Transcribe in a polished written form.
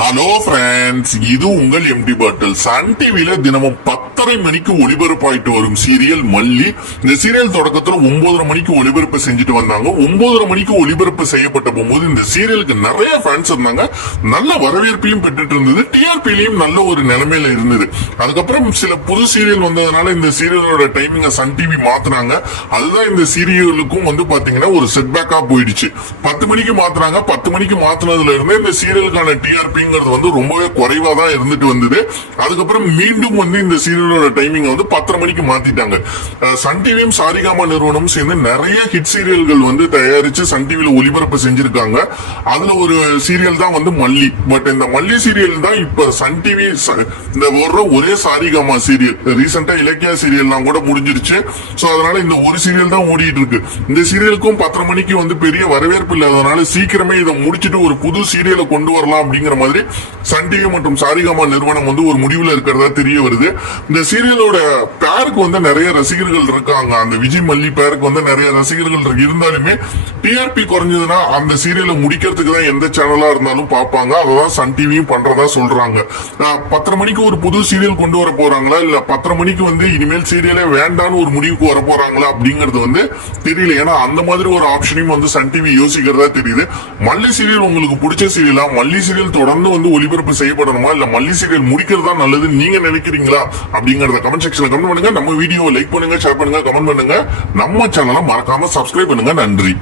Hello friends, இது உங்கள் empty பாட்டில். Sun டிவில தினமும் 10:30 மணிக்கு ஒளிபரப்பாயிட்டு வரும் சீரியல் மல்லி. இந்த சீரியல் தொடக்கத்துல 9:30 மணிக்கு ஒளிபரப்பு செஞ்சுட்டு வந்தாங்க. 9:30 மணிக்கு ஒளிபரப்பு செய்யப்பட்ட போகும்போது இந்த சீரியலுக்கு நிறைய ஃபேன்ஸ் இருந்தாங்க. நல்ல வரவேற்பையும் பெற்றுட்டு இருந்தது. டிஆர்பிலையும் நல்ல ஒரு நிலைமையில இருந்தது. அதுக்கப்புறம் சில புது சீரியல் வந்ததுனால இந்த சீரியலோட டைமிங்க சன் டிவி மாத்தினாங்க. அதுதான் இந்த சீரியலுக்கும் பாத்தீங்கன்னா ஒரு செட்பேக்கா போயிடுச்சு. 10 மணிக்கு மாத்தினாங்க. 10 மணிக்கு மாத்தினதுல இருந்து இந்த சீரியலுக்கான டிஆர்பி ரொம்பவே குறைவா தான் இருந்துட்டு வந்தது. அதுக்கப்புறம் மீண்டும் இந்த சீரியலோட டைமிங் 10:30 மணிக்கு மாத்திட்டாங்க. சன் டிவியும் சாரிகாமா நிறுவனம் சேர்ந்து நிறைய ஹிட் சீரியல்கள் தயாரிச்சு சன் டிவில ஒளிபரப்பு செஞ்சிருக்காங்க. அதுல ஒரு சீரியல் தான் மல்லி. பட் இந்த மல்லி சீரியல் தான் இப்ப சன் டிவி இந்த ஒரே சாரிகாமா சீரியல். ரீசெண்டா இலக்கியா சீரியல்லாம் கூட முடிஞ்சிருச்சு. சோ அதனால இந்த ஒரு சீரியல் தான் ஓடிட்டு இருக்கு. இந்த சீரியலுக்கும் 10:30 மணிக்கு பெரிய வரவேற்பு இல்லாதனால சீக்கிரமே இதை முடிச்சிட்டு ஒரு புது சீரியலை கொண்டு வரலாம் அப்படிங்கிற மாதிரி சன் டிவி மற்றும் சாரிகாமா நிறுவனம் ஒரு முடிவுல இருக்கிறதா தெரிய வருது. இந்த சீரியலோட பேருக்கு நிறைய ரசிகர்கள் இருக்காங்க. அந்த விஜய் மல்லி பேருக்கு நிறைய ரசிகர்கள் இருந்தாலுமே டிஆர்பி குறைஞ்சதுன்னா அந்த சீரியலை முடிக்கிறதுக்கு தான் எந்த சேனலா இருந்தாலும் பார்ப்பாங்க. அதான் சன் டிவியும் பண்றதா சொல்றாங்க. 10:30 மணிக்கு ஒரு புது சீரியல் கொண்டு வர போறாங்களா, இல்ல 10:30 மணிக்கு இனிமேல் சீரியலே வேண்டான்னு ஒரு முடிவுக்கு வர போறாங்களா அப்படிங்கறது தெரியல. ஏன்னா அந்த மாதிரி ஒரு ஆப்ஷனையும் சன் டிவி யோசிக்கிறதா தெரியுது. மல்லி சீரியல் உங்களுக்கு பிடிச்ச சீரியலா? மல்லி சீரியல் தொடர்ந்து ஒளிபரப்பு செய்யப்படணுமா, இல்ல மல்லி சீரியல் முடிக்கிறதா நல்லது நீங்க நினைக்கிறீங்களா அப்படிங்கறத கமெண்ட் செக்ஷன்ல கமெண்ட் பண்ணுங்க. நம்ம வீடியோ லைக் பண்ணுங்க, ஷேர் பண்ணுங்க, கமெண்ட் பண்ணுங்க. நம்ம சேனலை மறக்காம சப்ஸ்கிரைப் பண்ணுங்க. நன்றி.